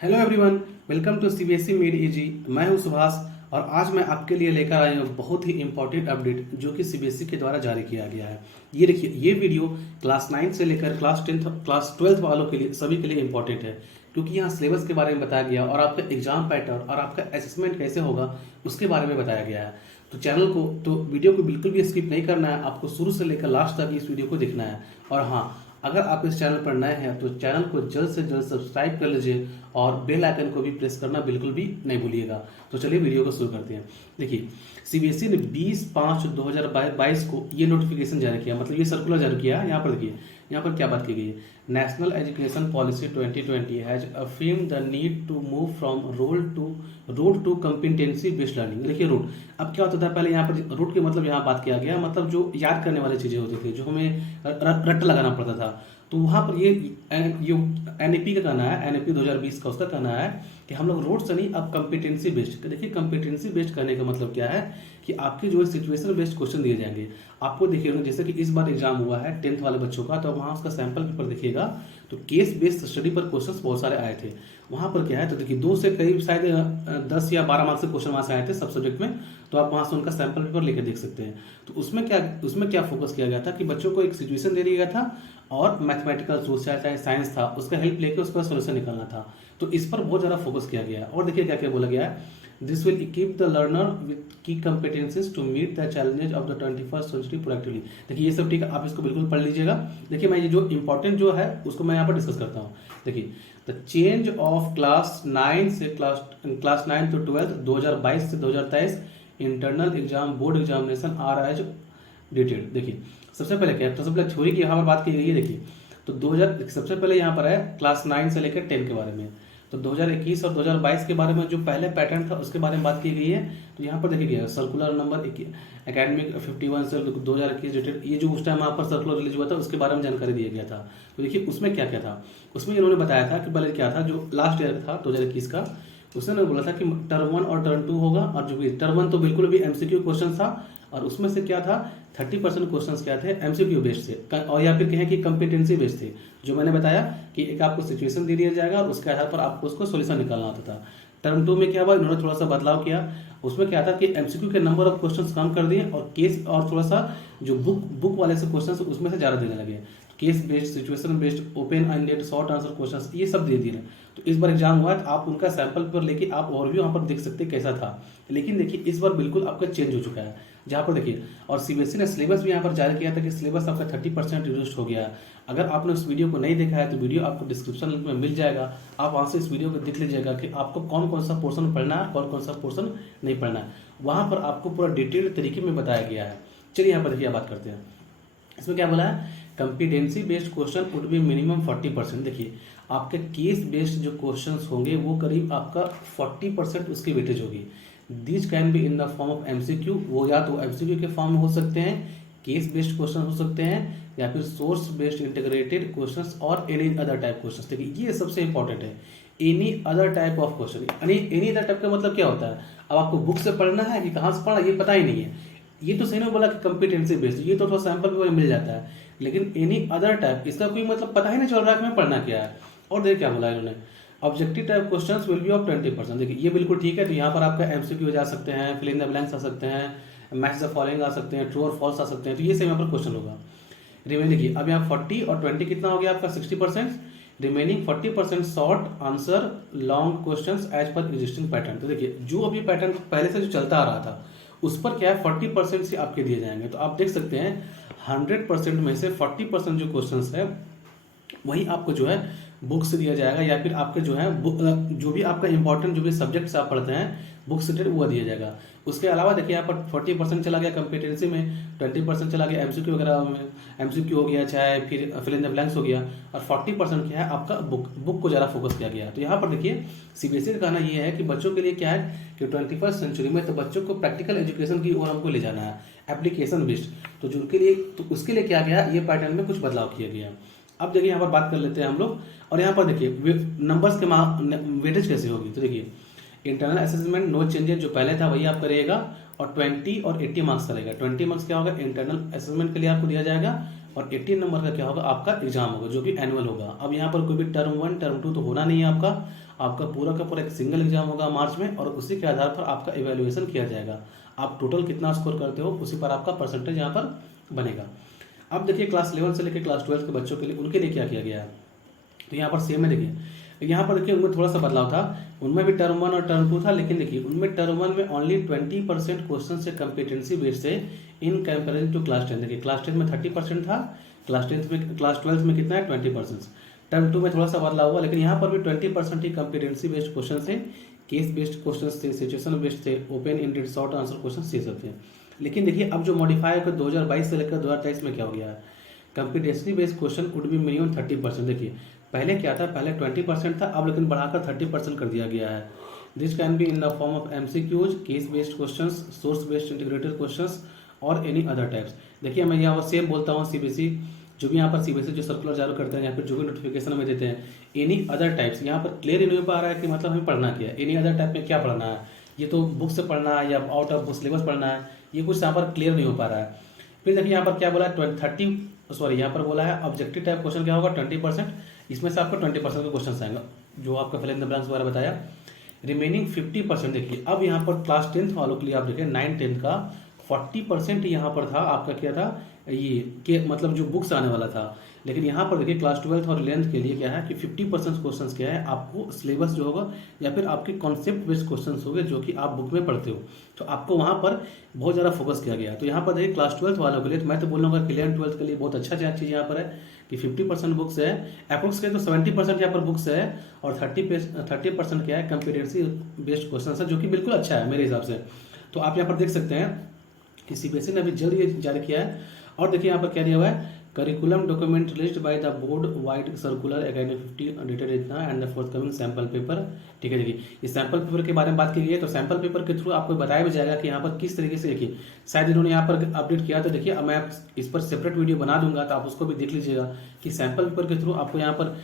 Hello everyone, welcome to CBSE made easy. मैं हूं सुभाष और आज मैं आपके लिए लेकर आया हूं बहुत ही इंपॉर्टेंट अपडेट जो कि सीबीएसई के द्वारा जारी किया गया है। ये देखिए, ये वीडियो क्लास 9 से लेकर क्लास 10 क्लास 12 वालों के लिए सभी के लिए इंपॉर्टेंट है, क्योंकि यहाँ सिलेबस के बारे में बताया गया और आपका एग्जाम पैटर्न और आपका असेसमेंट कैसे होगा उसके बारे में बताया गया है। तो चैनल को तो वीडियो को बिल्कुल भी स्किप नहीं करना है, आपको शुरू से लेकर लास्ट तक इस वीडियो को देखना है। और हाँ, अगर आप इस चैनल पर नए हैं तो चैनल को जल्द से जल्द सब्सक्राइब कर लीजिए और बेल आइकन को भी प्रेस करना बिल्कुल भी नहीं भूलिएगा। तो चलिए वीडियो को शुरू करते हैं। देखिए, सीबीएसई ने 20/5/2022 को ये नोटिफिकेशन जारी किया, मतलब ये सर्कुलर जारी किया। यहाँ पर देखिए, यहाँ पर क्या बात की गई है। National education policy 2020 has affirmed the need to move from rote to competency based learning. देखिए, रूट अब क्या होता था पहले, यहाँ पर रूट के मतलब यहाँ बात किया गया, मतलब जो याद करने वाली चीज़ें होती थी, जो हमें रट लगाना पड़ता था। तो वहाँ पर ये एनईपी का कहना है, एनईपी 2020 का उसका कहना है कि हम लोग रोड से नहीं, अब कॉम्पिटेंसी बेस्ड। देखिए, कॉम्पिटेंसी बेस्ड करने का मतलब क्या है कि आपके जो है सिचुएशन बेस्ड क्वेश्चन दिए जाएंगे आपको। देखिएगा, जैसे कि इस बार एग्जाम हुआ है 10th वाले बच्चों का, तो वहाँ उसका सैंपल पेपर देखिएगा तो केस बेस्ड स्टडी पर क्वेश्चंस बहुत सारे आए थे। वहाँ पर क्या है, तो देखिए 2 से करीब शायद 10 या 12 मार्क्स के क्वेश्चन वहाँ से आए थे सब सब्जेक्ट में। तो आप वहाँ से उनका सैंपल पेपर लेकर देख सकते हैं। तो उसमें क्या फोकस किया गया था कि बच्चों को एक सिचुएशन दे दिया गया था और मैथमेटिकल सोशल चाहे साइंस था उसका हेल्प लेकर उसका सोल्यूशन निकालना था। तो इस पर बहुत ज़्यादा फोकस किया गया है। और देखिए क्या क्या बोला गया है, this will equip the learner with key competencies to meet the challenges of the 21st century productively. देखिए ये सब ठीक है, आप इसको बिल्कुल पढ़ लीजिएगा। देखिए, मैं ये जो इंपॉर्टेंट जो है उसको मैं यहाँ पर डिस्कस करता हूँ। देखिए, the change of class 9 to 12 2022 से 2023 internal exam board examination are as dated. देखिए, सबसे पहले क्या है, तो सबसे पहले थ्योरी की यहाँ पर बात की गई है। देखिए, तो 2000 सबसे पहले यहाँ पर है क्लास 9 से लेकर 10 के बारे में। तो 2021 और 2022 के बारे में जो पहले पैटर्न था उसके बारे में बात की गई है। तो यहाँ पर देखिए गया सर्कुलर नंबर एकेडमिक 51 से 2021 डेटेड, ये जो उस टाइम वहाँ पर सर्कुलर रिलीज हुआ था उसके बारे में जानकारी दिया गया था। तो देखिए उसमें क्या क्या था, उसमें इन्होंने बताया था कि पहले क्या था, जो लास्ट ईयर था 2021 का, उसने बोला था कि टर्म 1 और टर्म 2 होगा। और जो भी टर्म 1 तो बिल्कुल भी एमसीक्यू क्वेश्चन था, और उसमें से क्या था 30% क्वेश्चन क्या थे एमसीक्यू बेस्ड थे, और या फिर कहें कि कॉम्पिटेंसी बेस्ड थे। जो मैंने बताया कि एक आपको सिचुएशन दे दिया जाएगा और उसके आधार पर आपको उसको सोल्यूशन निकालना होता था। टर्म 2 में क्या हुआ, इन्होंने थोड़ा सा बदलाव किया। उसमें क्या था कि एमसीक्यू के नंबर ऑफ क्वेश्चंस कम कर दिए और केस और थोड़ा सा जो बुक वाले से क्वेश्चंस उसमें से ज़्यादा देने लगे। Case based, situation based, open ended, short answer questions, ये सब दे दिए। तो इस बार एग्जाम हुआ है तो आप उनका सैंपल पेपर लेके आप और भी वहाँ पर देख सकते हैं कैसा था। लेकिन देखिए इस बार बिल्कुल आपका चेंज हो चुका है, जहाँ पर देखिए, और सीबीएसई ने सिलेबस भी यहाँ पर जारी किया था कि सिलेबस आपका 30% रिड्यूस हो गया है। अगर आपने उस वीडियो को नहीं देखा है तो वीडियो आपको डिस्क्रिप्शन लिंक में मिल जाएगा, आप वहाँ से इस वीडियो को देख लीजिएगा कि आपको कौन कौन सा पोर्सन पढ़ना है, कौन कौन सा पोर्सन नहीं पढ़ना है। वहाँ पर आपको पूरा डिटेल्ड तरीके में बताया गया है। चलिए यहाँ पर देखिए बात करते हैं। इसमें क्या बोला है, competency based question would be minimum 40%। देखिए, आपके केस बेस्ड जो क्वेश्चंस होंगे वो करीब आपका 40% उसकी वेटेज होगी। This can be in the form of MCQ, वो या तो एमसीक्यू के फॉर्म में हो सकते हैं, केस बेस्ड क्वेश्चन हो सकते हैं, या फिर सोर्स बेस्ड इंटीग्रेटेड क्वेश्चंस और एनी अदर टाइप क्वेश्चंस। देखिए ये सबसे इंपॉर्टेंट है, any other type of question. Any other type का मतलब क्या होता है, अब आपको बुक से पढ़ना है कि कहाँ से पढ़ना ये पता ही नहीं है। ये तो सही नहीं बोला कि कॉम्पिटेंसी बेस्ड, ये तो थोड़ा सैंपल पेपर मिल जाता है, लेकिन एनी अदर टाइप इसका कोई मतलब पता ही नहीं चल रहा है कि मैं पढ़ना क्या है। और देखिए क्या बोला इन्होंने, objective type questions will be of 20%। देखिए ये बिल्कुल ठीक है। तो यहाँ पर आपका एमसीक्यू जा सकते हैं, फिल इन द ब्लैंक्स आ सकते हैं, मैच द फॉलोइंग आ सकते हैं, ट्रू और फॉल्स आ सकते हैं। तो ये सब यहाँ पर क्वेश्चन होगा। रिमेनिंग देखिए, अब यहाँ 40 और 20 कितना हो गया आपका 60%। Remaining 40% short answer long questions as per existing pattern. तो देखिए जो अभी पैटर्न पहले से जो चलता आ रहा था उस पर क्या है 40% से आपके दिए जाएंगे। तो आप देख सकते हैं 100% में से 40% जो क्वेश्चंस है वही आपको जो है बुक से दिया जाएगा, या फिर आपके जो है जो भी आपका इंपॉर्टेंट जो भी सब्जेक्ट्स आप पढ़ते हैं बुक से वो दिया जाएगा। उसके अलावा देखिए यहाँ पर 40% चला गया कॉम्पिटेंसी में, 20% चला गया एमसीक्यू वगैरह में, एमसीक्यू हो गया चाहे फिर फिल इन द ब्लैंक्स हो गया, और 40% क्या है आपका बुक को ज़्यादा फोकस किया गया। तो यहाँ पर देखिए सीबीएसई का कहना ये है कि बच्चों के लिए क्या है कि 21st सेंचुरी में तो बच्चों को प्रैक्टिकल एजुकेशन की ओर हमको ले जाना है, एप्लीकेशन बेस्ड। तो जो उनके लिए तो उसके लिए क्या गया, ये पैटर्न में कुछ बदलाव किया गया। अब देखिए यहाँ पर बात कर लेते हैं हम लोग, और यहाँ पर देखिए नंबर्स के वेटेज कैसे होगी। तो देखिए इंटरनल असेसमेंट नो चेंजेस, जो पहले था वही आप करिएगा, और 20 और 80 मार्क्स करेगा। 20 मार्क्स क्या होगा इंटरनल असेसमेंट के लिए आपको दिया जाएगा, और 18 नंबर का क्या होगा आपका एग्जाम होगा जो कि एनुअल होगा। अब यहाँ पर कोई भी टर्म 1 टर्म 2 तो होना नहीं है आपका, आपका पूरा का पूरा एक सिंगल एग्जाम होगा मार्च में, और उसी के आधार पर आपका इवैल्यूएशन किया जाएगा। आप टोटल कितना स्कोर करते हो उसी पर आपका परसेंटेज यहाँ पर बनेगा। अब देखिए क्लास 11 से लेकर क्लास 12 के बच्चों के लिए, उनके लिए क्या किया गया है, तो यहाँ पर सेम है। देखिए यहाँ पर देखिए उनमें थोड़ा सा बदलाव था, उनमें भी टर्म 1 और टर्म 2 था, लेकिन देखिए उनमें टर्म 1 में ओनली 20% क्वेश्चन से कम्पिटेंसी बेस्ड थे इन कंपेरिजन टू क्लास 10। देखिए क्लास 10 में 30% था, क्लास 12 में कितना है 20%। टर्म 2 में थोड़ा सा बदलाव हुआ, लेकिन यहाँ पर भी 20% ही कम्पिटेंसी बेस्ड क्वेश्चन थे, केस बेस्ड क्वेश्चन थे, सिचुएशन बेस्ड थे, open ended short answer question ये सब थे। लेकिन देखिए अब जो मॉडिफाई होकर 2022 से लेकर 2023 में क्या हो गया है, competency based question would be minimum 30%। देखिए पहले क्या था, पहले 20% था, अब लेकिन बढ़ाकर 30% कर दिया गया है। This can be in the form of MCQs, case based questions, source based integrated questions और एनी अदर टाइप्स। देखिए मैं यहाँ पर सेम बोलता हूँ, CBSE जो भी यहाँ पर CBSE जो सर्कुलर जारी करते हैं या फिर जो भी नोटिफिकेशन हमें देते हैं, एनी अदर टाइप्स, यहाँ पर क्लियर नहीं हो पा रहा है कि मतलब हमें पढ़ना क्या है, एनी अदर टाइप में क्या पढ़ना है, ये तो बुक से पढ़ना है या आउट ऑफ बुक सिलेबस पढ़ना है, ये कुछ यहाँ पर क्लियर नहीं हो पा रहा है। फिर देखिए यहाँ पर क्या बोला है, यहाँ पर बोला है ऑब्जेक्टिव टाइप क्वेश्चन क्या होगा 20%, इसमें से आपको 20% के क्वेश्चन आएंगे जो आपका फिल इन द ब्लैंक्स वगैरह बताया। रिमेनिंग 50% देखिए अब यहाँ पर क्लास 10th वालों के लिए आप देखिए 9-10 का 40% यहाँ पर था आपका क्या था, ये के मतलब जो बुक्स आने वाला था। लेकिन यहाँ पर देखिए क्लास 12th और 11th के लिए क्या है कि 50% क्वेश्चंस क्या है, आपको सिलेबस जो होगा या फिर आपके कॉन्सेप्ट बेस्ड क्वेश्चंस होंगे जो कि आप बुक में पढ़ते हो, तो आपको वहाँ पर बहुत ज़्यादा फोकस किया गया। तो यहाँ पर देखिए क्लास 12th वालों के लिए तो मैं तो बोलूँगा कि 11th-12th के लिए बहुत अच्छा चीज़ यहाँ पर है कि 50% बुक्स है, अप्रोक्स के तो 70% यहाँ पर बुक्स है, और 30% क्या है कम्पिटेंसी बेस्ड क्वेश्चन है, जो कि बिल्कुल अच्छा है मेरे हिसाब से। तो आप यहाँ पर देख सकते हैं कि CBSE ने अभी जल्द ये जारी किया है। और देखिए यहाँ पर क्या दिया हुआ है, curriculum document released by the board wide circular academy 50 dated इतना and the forthcoming sample paper. ठीक है, देखिए इस सैम्पल पेपर के बारे में बात की गई है, तो सैम्पल पेपर के थ्रू आपको बताया भी जाएगा कि यहाँ पर किस तरीके से, देखिए शायद इन्होंने यहाँ पर अपडेट किया, तो देखिए अब मैं इस पर सेपरेट वीडियो बना दूंगा, तो आप उसको भी देख लीजिएगा कि सैम्पल पेपर के थ्रू आपको यहाँ पर